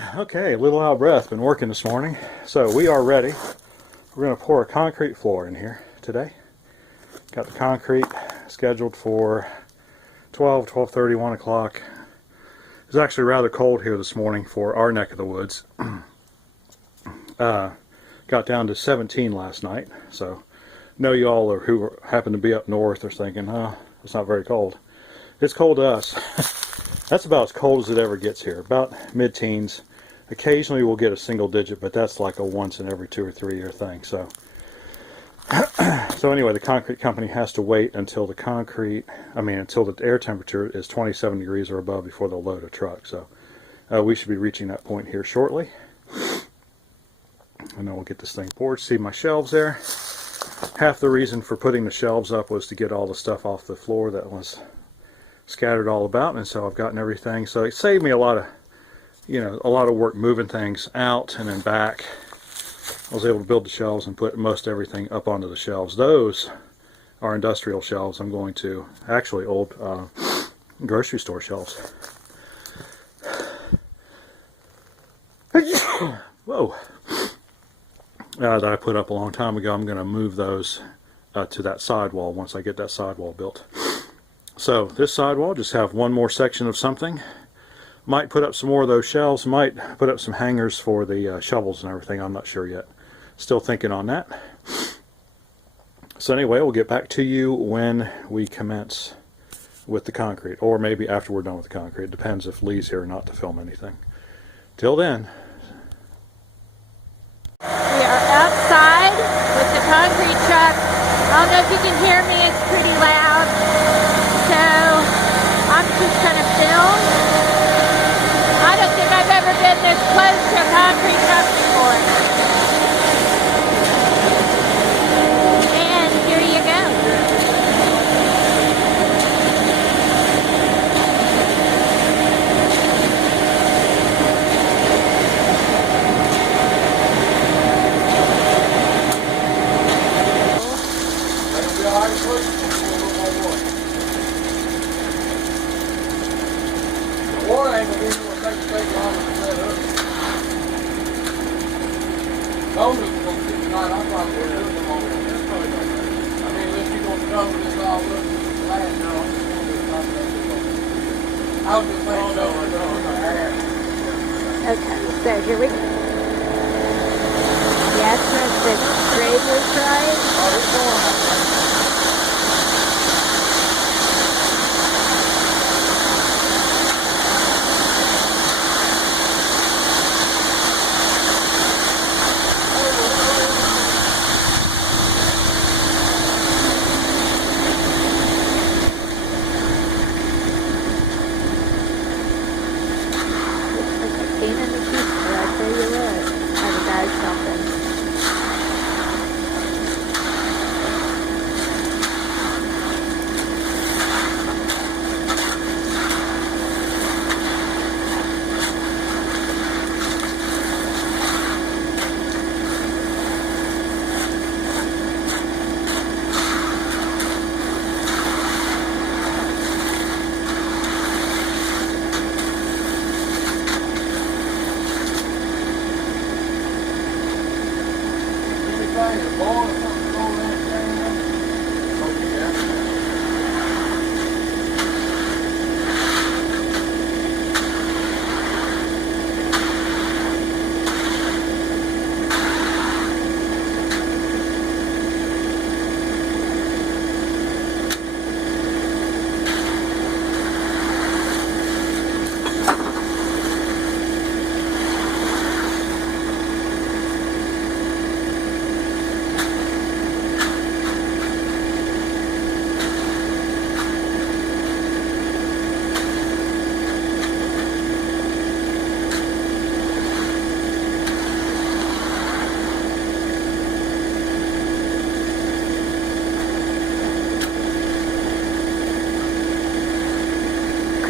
Okay, a little out of breath. Been working this morning. So we are ready. We're going to pour a concrete floor in here today. Got the concrete scheduled for 12:30, 1 o'clock. It was actually rather cold here this morning for our neck of the woods. Got down to 17 last night. So know you all who happen to be up north are thinking, oh, it's not very cold. It's cold to us. That's about as cold as it ever gets here. About mid-teens. Occasionally we'll get a single digit, but that's like a once in every 2 or 3 year thing. So anyway, the concrete company has to wait until until the air temperature is 27 degrees or above before they'll load a truck. So we should be reaching that point here shortly. And then we'll get this thing poured. See my shelves there? Half the reason for putting the shelves up was to get all the stuff off the floor that was scattered all about, and so I've gotten everything. So it saved me a lot of work moving things out and then back. I was able to build the shelves and put most everything up onto the shelves. Those are industrial shelves. I'm going to actually old grocery store shelves. Whoa. That I put up a long time ago. I'm going to move those to that sidewall once I get that sidewall built. So this sidewall just have one more section of something. Might put up some more of those shelves. Might put up some hangers for the shovels and everything. I'm not sure yet. Still thinking on that. So anyway, we'll get back to you when we commence with the concrete, or maybe after we're done with the concrete. It depends if Lee's here or not to film anything. Till then. We are outside with the concrete truck. I don't know if you can hear me, it's pretty loud. So I'm just going to film. I don't think I've ever been this close to a concrete truck before. And here you go. Okay, so here we go. Yes, the grade was right.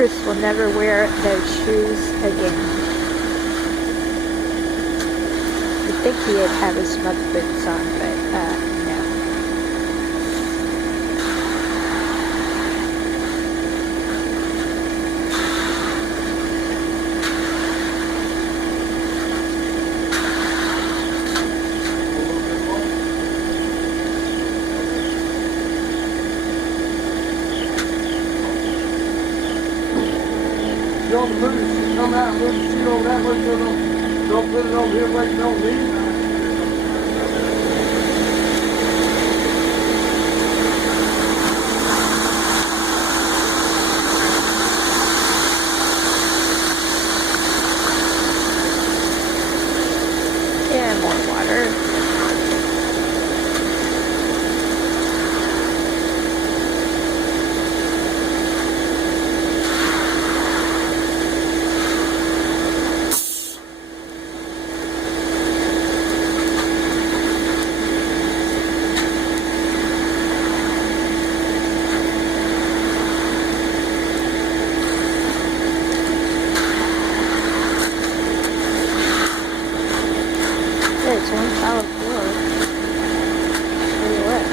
Chris will never wear those shoes again. You'd think he'd have his mud boots on, but no. much don't put it over here where you don't need it. Yeah, more water. It's one solid floor. Pretty wet.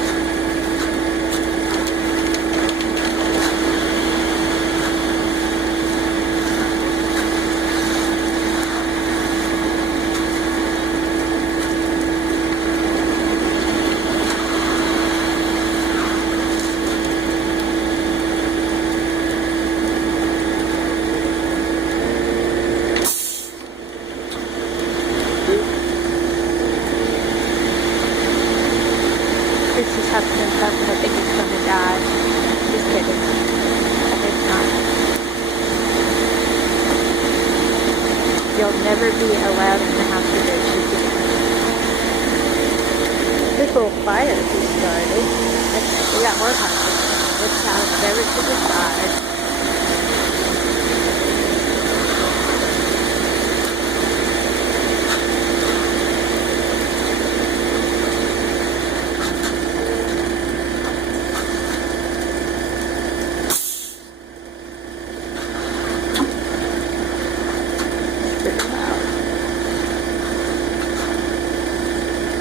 This is huffing and puffing. I think it's gonna die. Just kidding. It's not. You'll never be allowed in the house to go shooting. This little fire just started. Okay, we got more pumpkins. This house never to the side.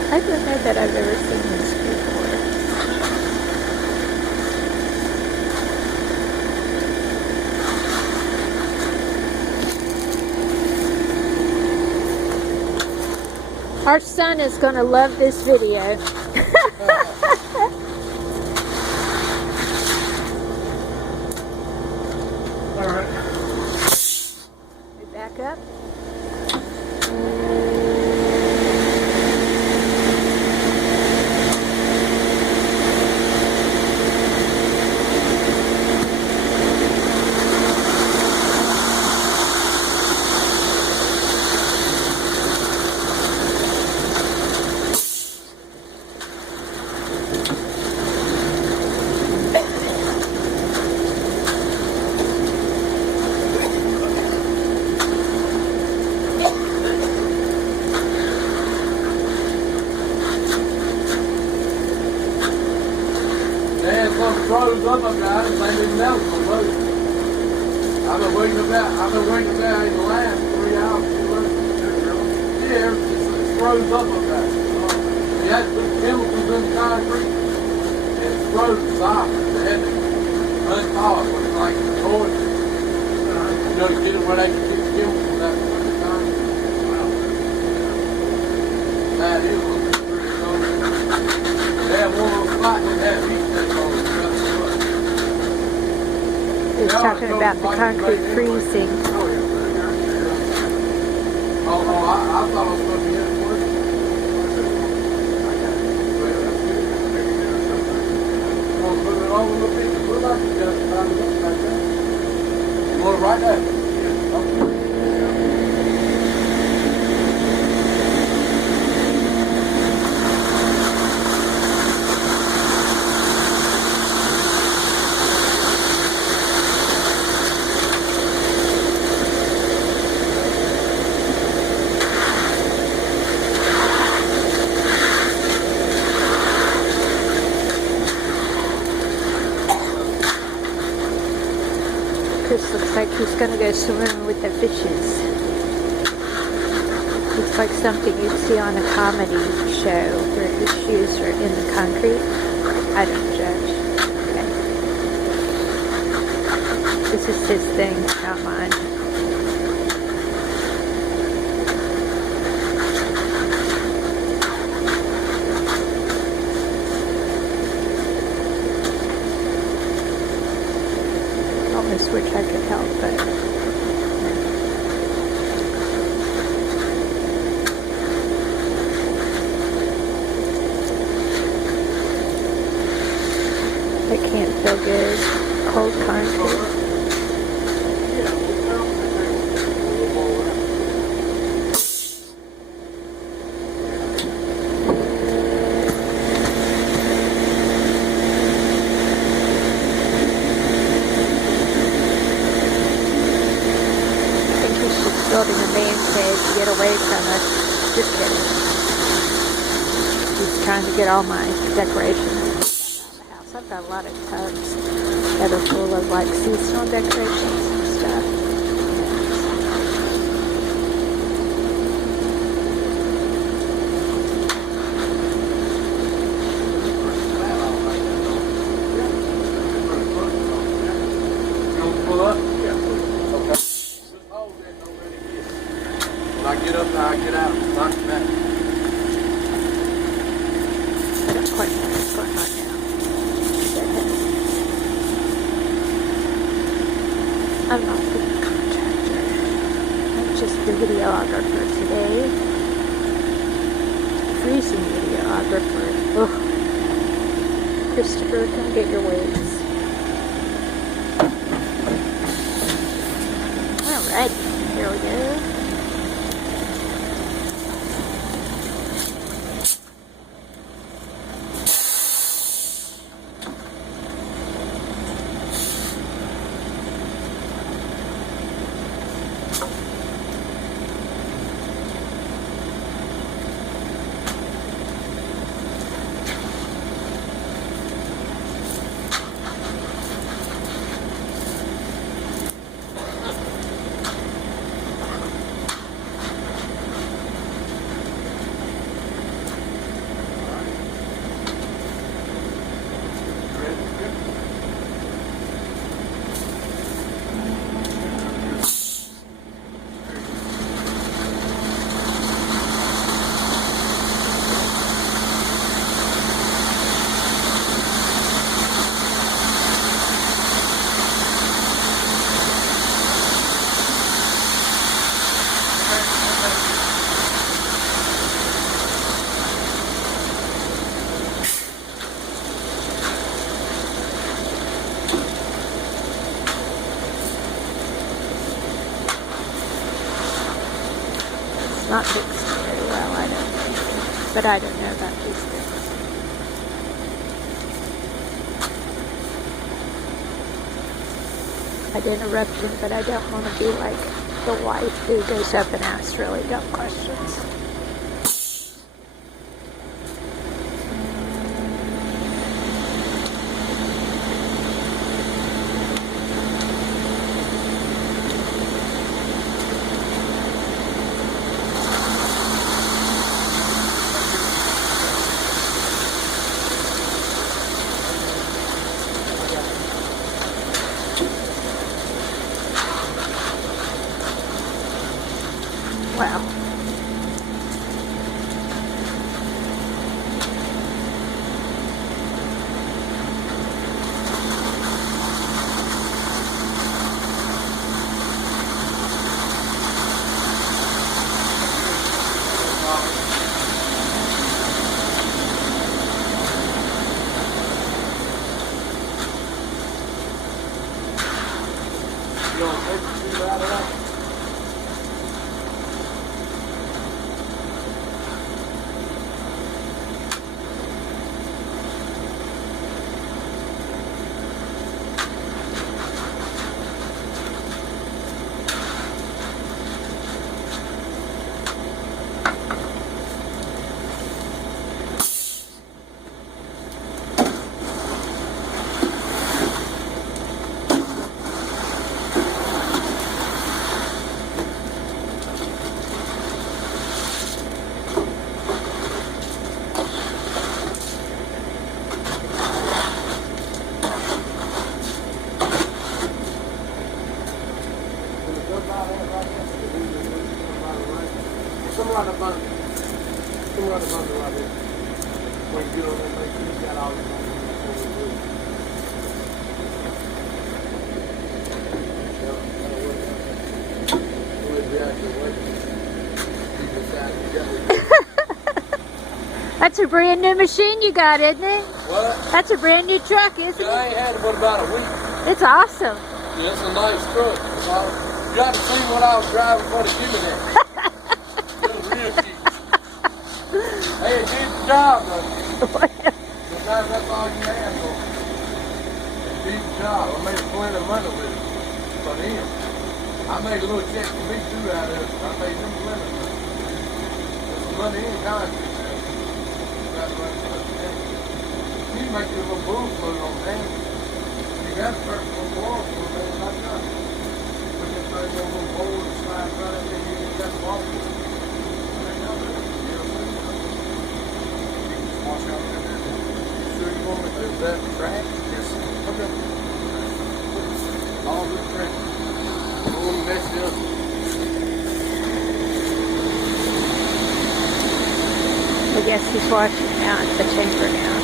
I don't know that I've ever seen this before. Our son is going to love this video. All right. We back up. Froze up, guys. They didn't know it was froze. I've been waiting about in the last 3 hours. Yeah, it's froze up, guys. You had to put chemicals in the concrete. It's frozen solid. They had to unthaw it with like toys. You know, to get it where they can get chemicals out of the concrete. That is looking pretty good. They have one of those spots that have heat tanks on it. He's talking about the concrete freezing. Oh, I thought I was supposed to get it working. You want to put it on a little bit? Look like you got it tied up like that. You want it right there? Okay. Chris looks like he's gonna go swimming with the fishes. It's like something you'd see on a comedy show where the shoes are in the concrete. I don't judge. Okay. This is his thing, not mine. Almost wish I could help, but good. Cold concrete. Building a man cave to get away from us. Just kidding. He's trying to get all my decorations out of the house. I've got a lot of tubs that are full of like seasonal decorations and stuff. I get up there, I get out, knock it back. I don't quite know what's going on now. I'm not the contractor. I'm just the videographer today. Freezing videographer. Ugh. Christopher, come get your weights. Alright, here we go. Not fixed very well, I don't think. But I don't know about these things. I'd interrupt him, but I don't want to be like the wife who goes up and asks really dumb questions. Well, You don't take the shoes out of that? Come around the bundle. Come around the bundle right here. When you get on there, make sure you got all your money before we do it. We'll be out your way. You decide you got it. That's a brand new machine you got, isn't it? What? That's a brand new truck, isn't it? I ain't had it but about a week. It's awesome. Yeah, it's a nice truck. You got to see what I was driving for to give me that. It was real cheap. Hey, it did the job though. Sometimes that's all you ask for. It did the job. I made plenty of money with it. For him. I made a little check for me too out of it. I made them plenty of money. There's some money in concrete now. You got to run it up there. You make your little bull float on that. You got to first little wall float on it like that. Put that thing on a little bowl and slide right up there. You ain't got to walk with it. Wash out in there. Sure you want me to do that track? Yes. Okay. All the track. Don't want to mess it up. I guess he's washing now at the chamber now.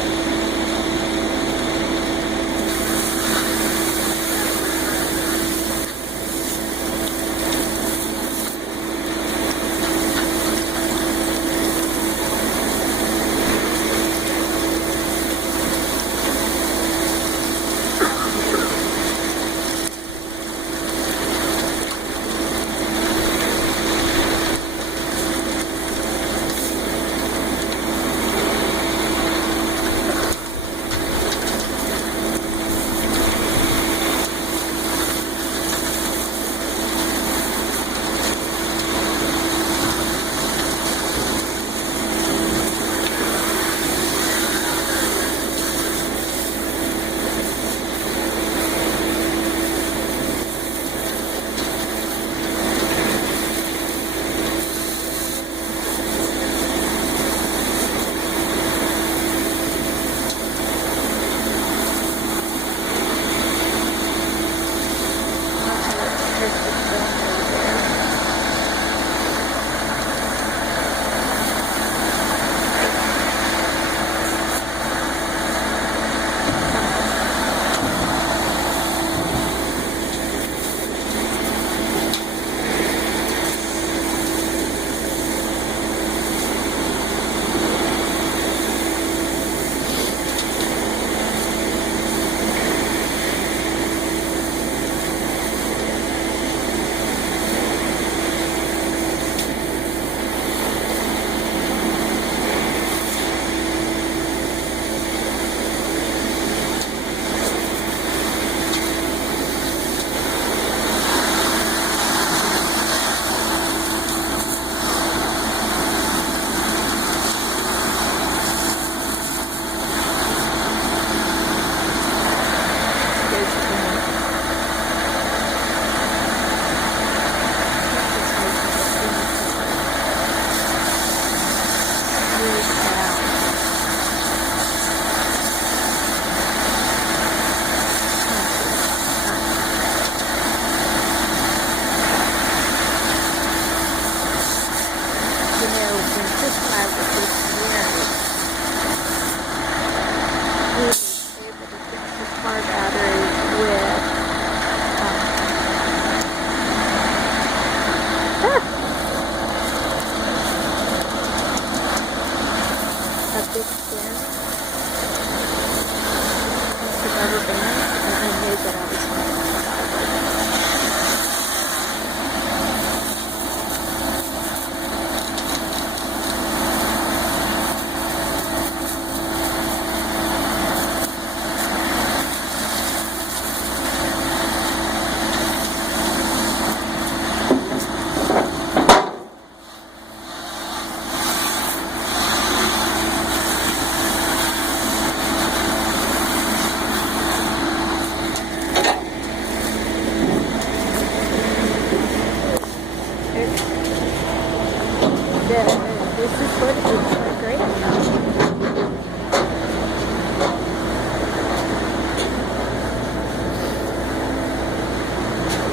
This is what it looks like right now.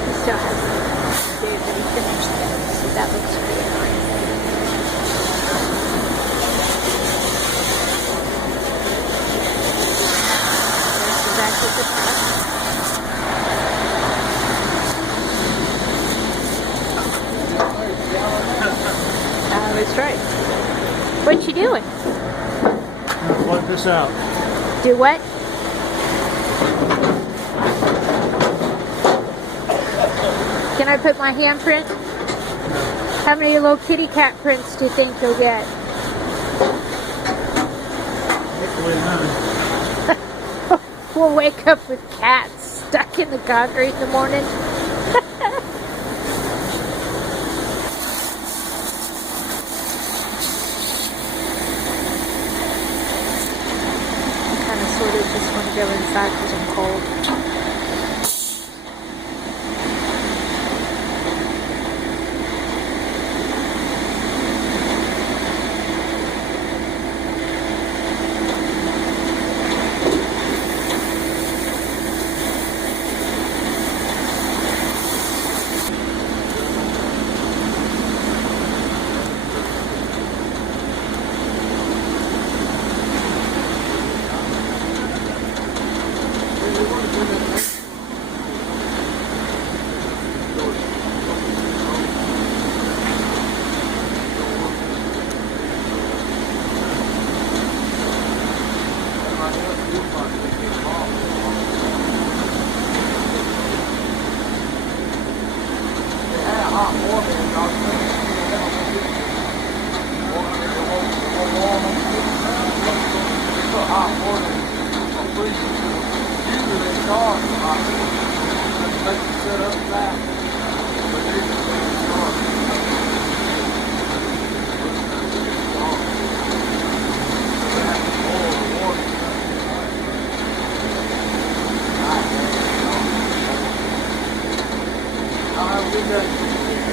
He still has some days that he finished it, so that looks really nice. There's the back of the truck. That's right. What you doing? Plug this out. Do what? Can I put my handprint? How many little kitty cat prints do you think you'll get? Hopefully none. We'll wake up with cats stuck in the concrete in the morning. Kind of sort of just want to go inside because I'm cold.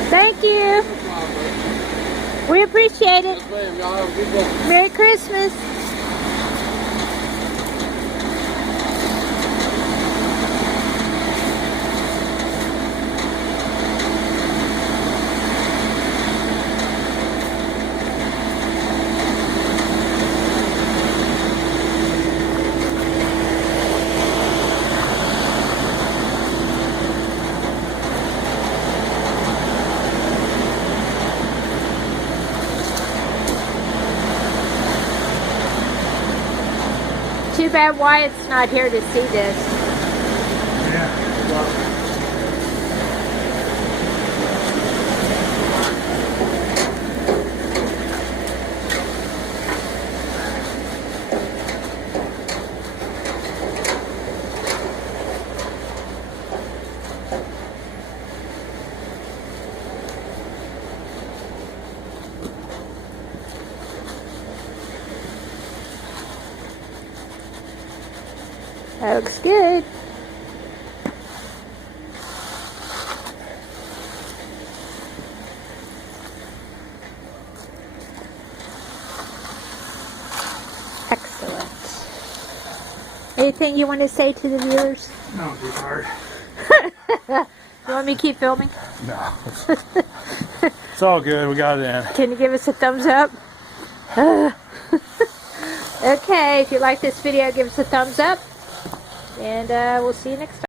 Thank you. We appreciate it. Merry Christmas. Too bad Wyatt's not here to see this. Yeah. That looks good. Excellent. Anything you want to say to the viewers? No, too hard. You want me to keep filming? No. It's all good. We got it in. Can you give us a thumbs up? Okay, if you like this video, give us a thumbs up. And we'll see you next time.